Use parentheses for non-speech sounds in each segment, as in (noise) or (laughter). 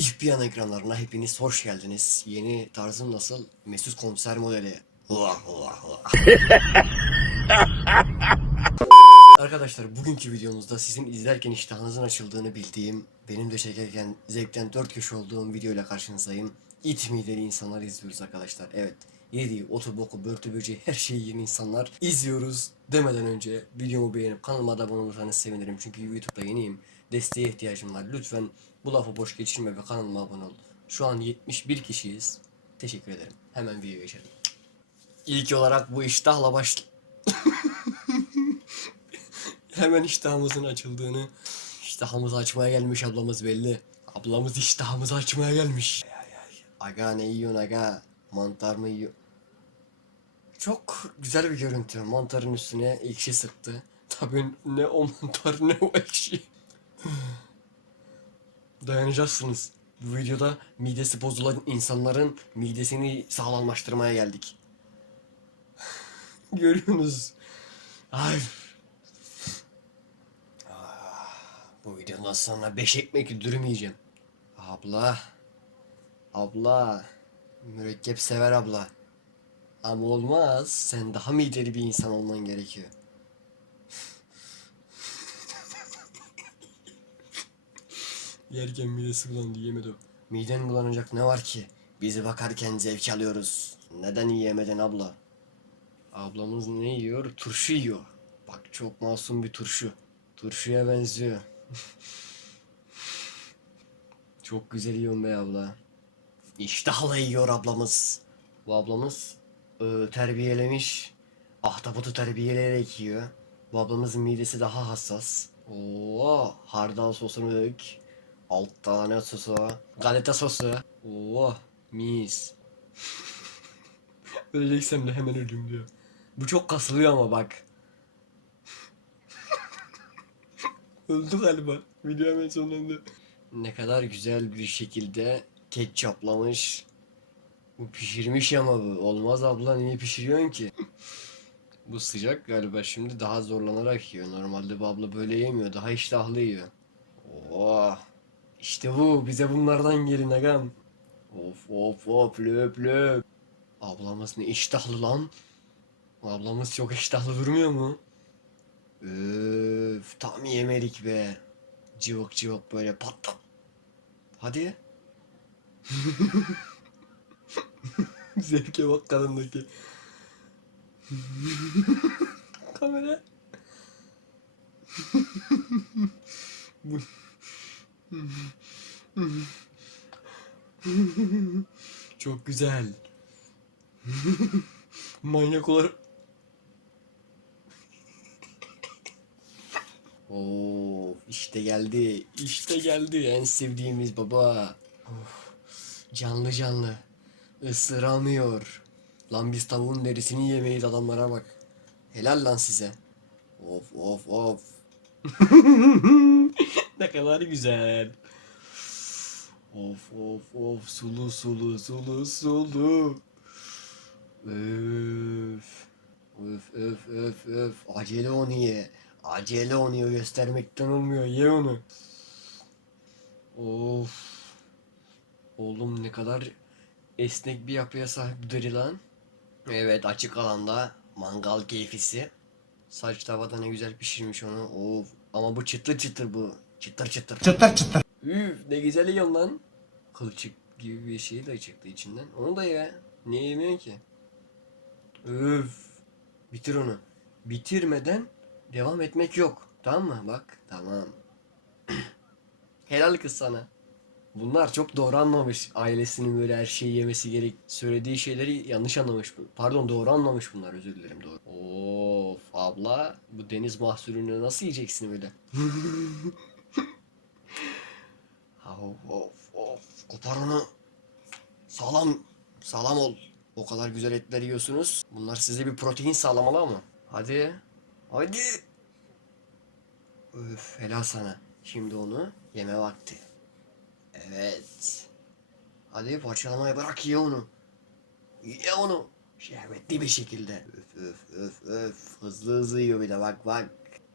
İhbiyan ekranlarına hepiniz hoş geldiniz. Yeni tarzım nasıl? Mesut komiser modeli. Vah vah vah. Arkadaşlar bugünkü videomuzda sizin izlerken iştahınızın açıldığını bildiğim, benim de çekerken zevkten dört köşe olduğum videoyla karşınızdayım. İt mideli insanlar izliyoruz arkadaşlar. Evet. Yediği otu boku börtü böceği her şeyi yiyen insanlar izliyoruz demeden önce videomu beğenip kanalıma da abone olursanız sevinirim. Çünkü YouTube'da yeniyim. Desteğe ihtiyacım var. Lütfen bu lafı boş geçirme ve kanalıma abone ol. Şu an 71 kişiyiz. Teşekkür ederim. Hemen videoya geçelim. İlk olarak bu iştahla baş... (laughs) Hemen iştahımızın açıldığını, iştahımızı açmaya gelmiş ablamız belli. Ablamız iştahımızı açmaya gelmiş. Ay, ay, ay. Aga ne yiyorsun aga? Mantar mı yiyor? Çok güzel bir görüntü. Mantarın üstüne ekşi sıktı. (laughs) Tabii ne o mantar ne o ekşi. (laughs) Dayanacaksınız. Bu videoda midesi bozulan insanların midesini sağlamlaştırmaya geldik. (laughs) Görüyorsunuz. Ay. Ah, Bu videodan sonra beş ekmek dürüm yiyeceğim. Abla. Abla. Mürekkep sever abla. Ama olmaz. Sen daha mideli bir insan olman gerekiyor. (laughs) Yerken midesi bulandı yemedi o. Miden bulanacak ne var ki? Bizi bakarken zevk alıyoruz. Neden yiyemedin abla? Ablamız ne yiyor? Turşu yiyor. Bak çok masum bir turşu. Turşuya benziyor. (laughs) çok güzel yiyorsun be abla. İştahla yiyor ablamız. Bu ablamız e, terbiyelemiş. Ahtapotu terbiyeleyerek yiyor. Bu ablamızın midesi daha hassas. Oo, hardal sosunu dök. Alt tane sosu. Galeta sosu. Oo, mis. (laughs) Öleceksem de hemen öleyim diyor. Bu çok kasılıyor ama bak. (laughs) Öldü galiba. Video hemen sonlandı. Ne kadar güzel bir şekilde ketçaplamış. Bu pişirmiş ama bu. Olmaz abla niye pişiriyorsun ki? bu sıcak galiba şimdi daha zorlanarak yiyor. Normalde bu abla böyle yemiyor. Daha iştahlı yiyor. Oh. İşte bu. Bize bunlardan gelin agam. Of of of löp löp. Ablamız ne iştahlı lan. Ablamız çok iştahlı durmuyor mu? Öf, tam yemedik be. Cıvık cıvık böyle patlat. Hadi. (laughs) (laughs) Zevke bak kadındaki. (laughs) Kamera. Bu. Çok güzel. Manyak olarak. Oo, işte geldi. İşte geldi en sevdiğimiz baba. Of, canlı canlı. Isıramıyor. Lan biz tavuğun derisini yemeyiz adamlara bak. Helal lan size. Of of of. (laughs) ne kadar güzel. Of of of sulu sulu sulu sulu. Öf. Öf öf öf öf. Acele onu ye. Acele onu ye. Göstermekten olmuyor. Ye onu. Of. Oğlum ne kadar esnek bir yapıya sahip deri lan. Evet açık alanda mangal keyfisi. Saç tavada ne güzel pişirmiş onu. Of. Ama bu çıtır çıtır bu. Çıtır çıtır. Çıtır çıtır. Üf ne güzel yiyorsun lan. Kılçık gibi bir şey de çıktı içinden. Onu da ye. Niye yemiyorsun ki? Üf. Bitir onu. Bitirmeden devam etmek yok. Tamam mı? Bak. Tamam. (clears throat) Helal kız sana. Bunlar çok doğru anlamış. Ailesinin böyle her şeyi yemesi gerek. Söylediği şeyleri yanlış anlamış. Pardon doğru anlamış bunlar. Özür dilerim doğru. Of abla bu deniz mahsulünü nasıl yiyeceksin böyle? (laughs) of of of kopar onu. Sağlam sağlam ol. O kadar güzel etler yiyorsunuz. Bunlar size bir protein sağlamalı ama. Hadi. Hadi. Öf helal sana. Şimdi onu yeme vakti. Evet. Hadi parçalamayı bırak ye onu. Ye onu. Şerbetli bir şekilde. Öf öf öf öf. Hızlı hızlı yiyor bir de bak bak.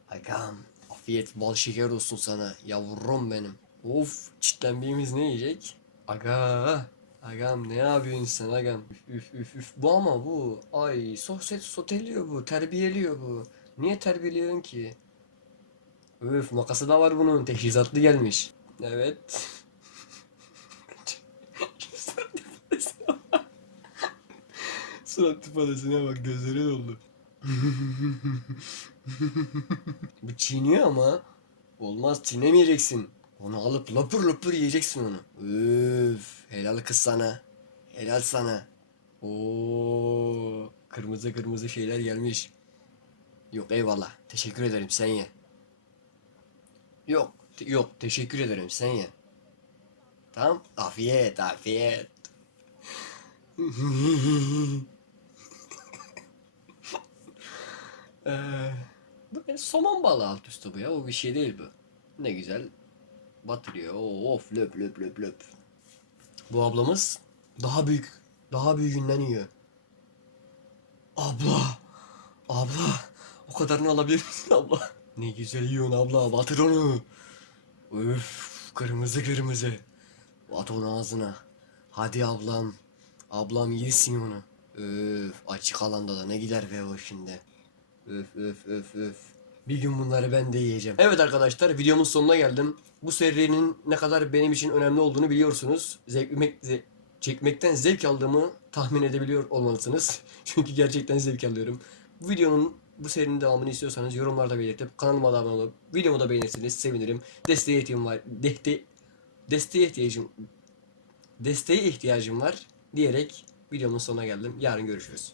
Agam. Afiyet bal şeker olsun sana. Yavrum benim. Of çitlendiğimiz ne yiyecek? Aga. Agam ne yapıyorsun sen agam? Üf üf üf üf. Bu ama bu. Ay sohset soteliyor bu. Terbiyeliyor bu. Niye terbiyeliyorsun ki? Öf makası da var bunun. Teşhisatlı gelmiş. Evet. Surat ifadesine bak gözleri doldu. Bu çiğniyor ama olmaz çiğnemeyeceksin. Onu alıp lapır lapır yiyeceksin onu. Üf, helal kız sana. Helal sana. Oo, kırmızı kırmızı şeyler gelmiş. Yok eyvallah. Teşekkür ederim sen ye. Yok, te- yok teşekkür ederim sen ye. Tamam? Afiyet, afiyet. (laughs) Bu ne? somon balığı alt üstü bu ya. O bir şey değil bu. Ne güzel batırıyor. Of löp löp löp löp. Bu ablamız daha büyük, daha büyüğünden yiyor. Abla, abla, o kadarını alabilir misin abla? Ne güzel yiyorsun abla, batır onu. Üf, kırmızı kırmızı. At onu ağzına. Hadi ablam, ablam yesin onu. Öf, açık alanda da ne gider be o şimdi. Öf öf öf öf. Bir gün bunları ben de yiyeceğim. Evet arkadaşlar videomun sonuna geldim. Bu serinin ne kadar benim için önemli olduğunu biliyorsunuz. Zevkmek, ze- çekmekten zevk aldığımı tahmin edebiliyor olmalısınız. (laughs) Çünkü gerçekten zevk alıyorum. Bu videonun bu serinin devamını istiyorsanız yorumlarda belirtip kanalıma da abone olup videomu da beğenirseniz sevinirim. Desteğe ihtiyacım var. Deste, desteğe ihtiyacım desteğe ihtiyacım var diyerek videomun sonuna geldim. Yarın görüşürüz.